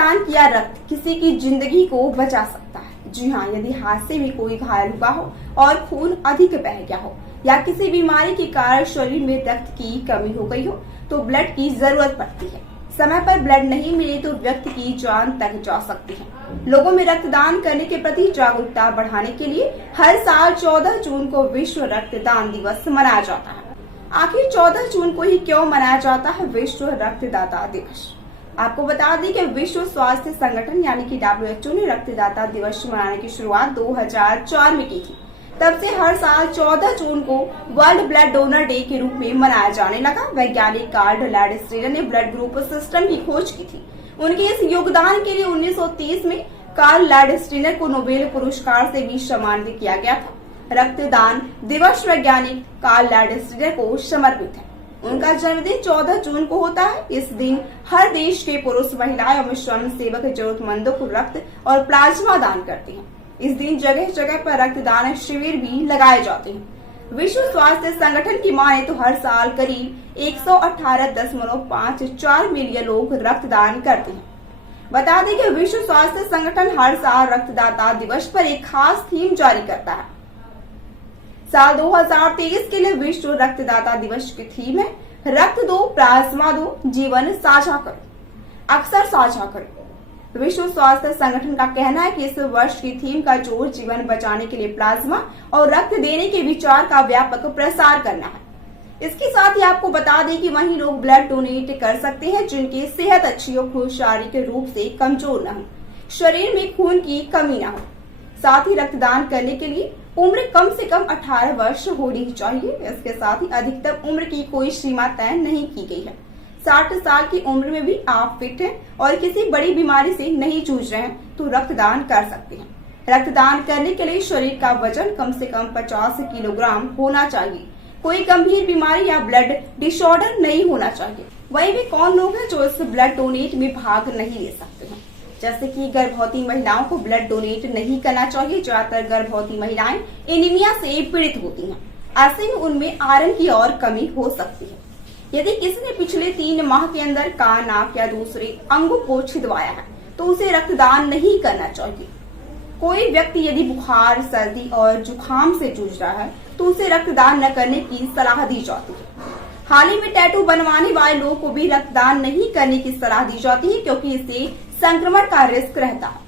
दान किया रक्त किसी की जिंदगी को बचा सकता है। जी हाँ, यदि हादसे में कोई घायल हुआ हो और खून अधिक बह गया हो या किसी बीमारी के कारण शरीर में रक्त की कमी हो गई हो तो ब्लड की जरूरत पड़ती है। समय पर ब्लड नहीं मिले तो व्यक्ति की जान तक जा सकती है। लोगों में रक्तदान करने के प्रति जागरूकता बढ़ाने के लिए हर साल 14 जून को विश्व रक्तदान दिवस मनाया जाता है। आखिर 14 जून को ही क्यों मनाया जाता है विश्व रक्तदाता दिवस? आपको बता दें कि विश्व स्वास्थ्य संगठन यानी कि WHO ने रक्तदाता दिवस मनाने की शुरुआत 2004 में की थी। तब से हर साल 14 जून को वर्ल्ड ब्लड डोनर डे के रूप में मनाया जाने लगा। वैज्ञानिक कार्ल लैंडस्टीनर ने ब्लड ग्रुप सिस्टम की खोज की थी। उनके इस योगदान के लिए 1930 में कार्ल लैंडस्टीनर को नोबेल पुरस्कार से भी सम्मानित किया गया था। रक्तदान दिवस वैज्ञानिक कार्ल लैंडस्टीनर को समर्पित है। उनका जन्मदिन 14 जून को होता है। इस दिन हर देश के पुरुष, महिलाएं एवं स्वयं सेवक जरूरतमंदों को रक्त और प्लाज्मा दान करते हैं। इस दिन जगह जगह पर रक्तदान शिविर भी लगाए जाते हैं। विश्व स्वास्थ्य संगठन की माने तो हर साल करीब 118.54 मिलियन लोग रक्तदान करते हैं। बता दें कि विश्व स्वास्थ्य संगठन हर साल रक्तदाता दिवस पर एक खास थीम जारी करता है। साल 2023 के लिए विश्व रक्तदाता दिवस की थीम है रक्त दो, प्लाज्मा दो, जीवन साझा करो, अक्सर साझा करो। विश्व स्वास्थ्य संगठन का कहना है कि इस वर्ष की थीम का जोर जीवन बचाने के लिए प्लाज्मा और रक्त देने के विचार का व्यापक प्रसार करना है। इसके साथ ही आपको बता दें कि वही लोग ब्लड डोनेट कर सकते हैं जिनकी सेहत अच्छी हो, शारीरिक रूप से कमजोर न हो, शरीर में खून की कमी न हो। साथ ही रक्तदान करने के लिए उम्र कम से कम 18 वर्ष होनी चाहिए। इसके साथ ही अधिकतम उम्र की कोई सीमा तय नहीं की गई है। 60 साल की उम्र में भी आप फिट हैं और किसी बड़ी बीमारी से नहीं जूझ रहे हैं तो रक्तदान कर सकते हैं। रक्तदान करने के लिए शरीर का वजन कम से कम 50 किलोग्राम होना चाहिए। कोई गंभीर बीमारी या ब्लड डिसऑर्डर नहीं होना चाहिए। वही भी कौन लोग हैं जो इस ब्लड डोनेट में भाग नहीं ले सकते हैं? जैसे कि गर्भवती महिलाओं को ब्लड डोनेट नहीं करना चाहिए। ज्यादातर गर्भवती महिलाएं एनीमिया से पीड़ित होती हैं। ऐसे में उनमें आयरन की और कमी हो सकती है। यदि किसी ने पिछले 3 माह के अंदर कान, नाक या दूसरे अंगों को छिदवाया है तो उसे रक्तदान नहीं करना चाहिए। कोई व्यक्ति यदि बुखार, सर्दी और जुकाम से जूझ रहा है तो उसे रक्तदान न करने की सलाह दी जाती है। हाल ही में टैटू बनवाने वाले लोगों को भी रक्तदान नहीं करने की सलाह दी जाती है क्योंकि इससे संक्रमण का रिस्क रहता है।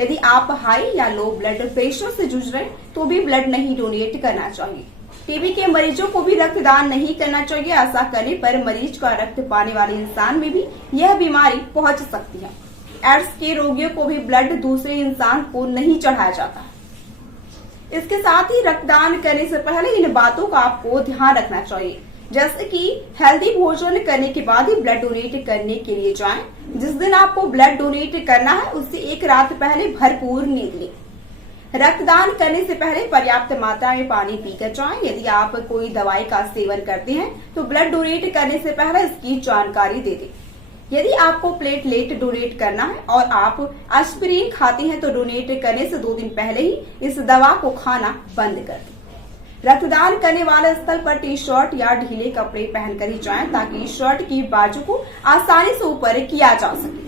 यदि आप हाई या लो ब्लड प्रेशर से जूझ रहे हैं तो भी ब्लड नहीं डोनेट करना चाहिए। टीबी के मरीजों को भी रक्तदान नहीं करना चाहिए। ऐसा करने पर मरीज का रक्त पाने वाले इंसान में भी यह बीमारी पहुंच सकती है। एड्स के रोगियों को भी ब्लड दूसरे इंसान को नहीं चढ़ाया जाता। इसके साथ ही रक्तदान करने से पहले इन बातों का आपको ध्यान रखना चाहिए, जैसे कि हेल्दी भोजन करने के बाद ही ब्लड डोनेट करने के लिए जाएं। जिस दिन आपको ब्लड डोनेट करना है उससे एक रात पहले भरपूर नींद लें। रक्तदान करने से पहले पर्याप्त मात्रा में पानी पीकर जाएं। यदि आप कोई दवाई का सेवन करते हैं तो ब्लड डोनेट करने से पहले इसकी जानकारी दे दें। यदि आपको प्लेटलेट डोनेट करना है और आप एस्पिरिन खाते हैं तो डोनेट करने से 2 दिन पहले ही इस दवा को खाना बंद कर दें। रक्तदान करने वाले स्थल पर टी शर्ट या ढीले कपड़े पहनकर ही जाएं ताकि शर्ट की बाजू को आसानी से ऊपर किया जा सके।